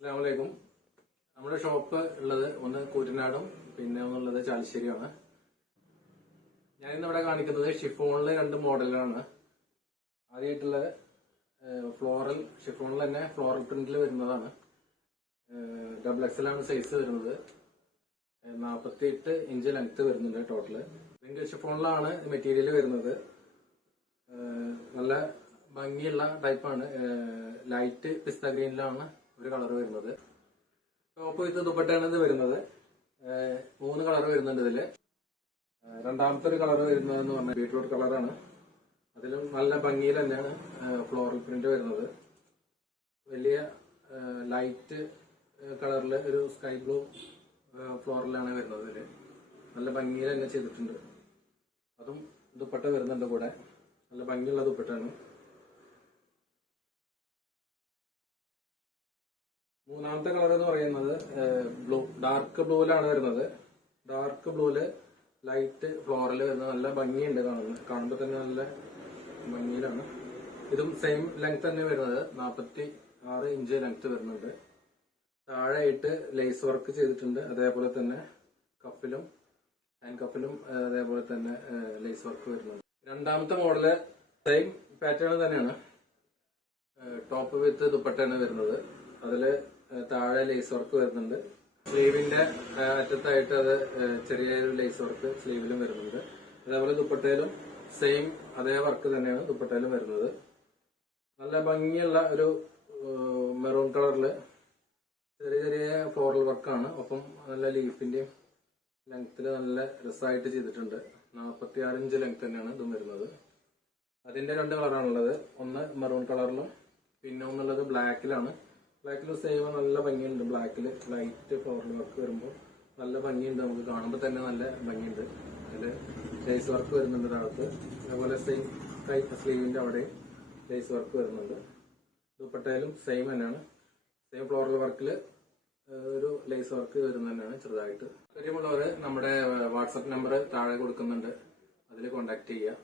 അസ്സാമലൈക്കും നമ്മുടെ ഷോപ്പ് ഉള്ളത് ഒന്ന് കൂറ്റനാടും പിന്നെ ഒന്നുള്ളത് ചാലിശ്ശേരിയാണ്. ഞാൻ ഇന്ന് ഇവിടെ കാണിക്കുന്നത് ഷിഫോണിലെ രണ്ട് മോഡലാണ് ആദ്യമായിട്ടുള്ളത് ഫ്ലോറൽ ഷിഫോണിൽ തന്നെ ഫ്ലോറൽ പ്രിന്റിൽ വരുന്നതാണ്. ഡബിൾ എക്സലാണ് സൈസ് വരുന്നത്. നാൽപ്പത്തി എട്ട് ഇഞ്ച് ലെങ്ത് വരുന്നുണ്ട് ടോട്ടൽ പ്രിന്റ് ഷിഫോണിലാണ് മെറ്റീരിയൽ വരുന്നത്. നല്ല ഭംഗിയുള്ള ടൈപ്പാണ് ലൈറ്റ് പിസ്ത ഗ്രീനിലാണ് ഒരു കളർ വരുന്നത്. ടോപ്പ് വിത്ത് ദുപ്പട്ടയാണ് ഇത് വരുന്നത്. മൂന്ന് കളർ വരുന്നുണ്ട് ഇതിൽ. രണ്ടാമത്തെ ഒരു കളർ വരുന്നതെന്ന് പറഞ്ഞാൽ ബീട്രൂട്ട് കളറാണ്. അതിലും നല്ല ഭംഗിയിൽ തന്നെയാണ് ഫ്ലോറൽ പ്രിന്റ് വരുന്നത്. വലിയ ലൈറ്റ് കളറിൽ ഒരു സ്കൈ ബ്ലൂ ഫ്ലോറിലാണ് വരുന്നത് ഇതിൽ. നല്ല ഭംഗിയിൽ തന്നെ ചെയ്തിട്ടുണ്ട്. അതും ദുപ്പട്ട വരുന്നുണ്ട് കൂടെ. നല്ല ഭംഗിയുള്ള ദുപ്പട്ടാണ് മൂന്നാമത്തെ കളർ എന്ന് പറയുന്നത് ബ്ലൂ ഡാർക്ക് ബ്ലൂവിലാണ് വരുന്നത്. ഡാർക്ക് ബ്ലൂവിൽ ലൈറ്റ് ഫ്ലോറിൽ വരുന്നത് നല്ല ഭംഗിയുണ്ട് കാണുന്നത് കാണുമ്പോൾ തന്നെ നല്ല ഭംഗിയിലാണ്. ഇതും സെയിം ലെങ്ത് തന്നെ വരുന്നത്. നാൽപ്പത്തി ആറ് ഇഞ്ച് ലെങ്ത് വരുന്നുണ്ട്. താഴെയായിട്ട് ലേസ് വർക്ക് ചെയ്തിട്ടുണ്ട്. അതേപോലെ തന്നെ കപ്പിലും ഹാൻഡ് കപ്പിലും അതേപോലെ തന്നെ ലേസ് വർക്ക് വരുന്നുണ്ട്. രണ്ടാമത്തെ മോഡൽ സെയിം പാറ്റേൺ തന്നെയാണ്. ടോപ്പ് വിത്ത് ദുപ്പട്ടയാണ് വരുന്നത്. അതിൽ താഴെ ലേസ് വർക്ക് വരുന്നുണ്ട്. സ്ലീവിന്റെ അറ്റത്തായിട്ട് അത് ചെറിയ ലേസ് വർക്ക് സ്ലീവിലും വരുന്നുണ്ട്. അതേപോലെ ദുപ്പട്ടയിലും സെയിം അതേ വർക്ക് തന്നെയാണ് ദുപ്പട്ടയിലും വരുന്നത്. നല്ല ഭംഗിയുള്ള ഒരു മെറൂൺ കളറിൽ ചെറിയ ചെറിയ ഫ്ലോറൽ വർക്കാണ് ഒപ്പം നല്ല ലീഫിന്റെയും ലെങ്ത്തിൽ നല്ല രസമായിട്ട് ചെയ്തിട്ടുണ്ട്. നാൽപ്പത്തി ആറ് ഇഞ്ച് ലെങ്ത് തന്നെയാണ് ഇതും വരുന്നത്. അതിന്റെ രണ്ട് കളറാണുള്ളത് ഒന്ന് മെറൂൺ കളറിലും പിന്നെ ഒന്നുള്ളത് ബ്ലാക്കിലാണ് ബ്ലാക്കിൽ സെയിം നല്ല ഭംഗിയുണ്ട്. ബ്ലാക്കിൽ ലൈറ്റ് ഫ്ലോറൽ വർക്ക് വരുമ്പോൾ നല്ല ഭംഗിയുണ്ട് നമുക്ക് കാണുമ്പോൾ തന്നെ നല്ല ഭംഗിയുണ്ട്. അതിൽ ലേസ് വർക്ക് വരുന്നുണ്ട് താഴത്ത് അതുപോലെ സെയിം കൈ സ്ലീവിന്റെ അവിടെ ലേസ് വർക്ക് വരുന്നുണ്ട്. ദുപ്പട്ടയിലും സെയിം തന്നെയാണ്. സെയിം ഫ്ലോറൽ വർക്കിൽ ഒരു ലേസ് വർക്ക് വരുന്ന തന്നെയാണ് ചെറുതായിട്ട്. താല്പര്യമുള്ളവർ നമ്മുടെ വാട്സപ്പ് നമ്പർ താഴെ കൊടുക്കുന്നുണ്ട്. അതിൽ കോൺടാക്ട് ചെയ്യുക.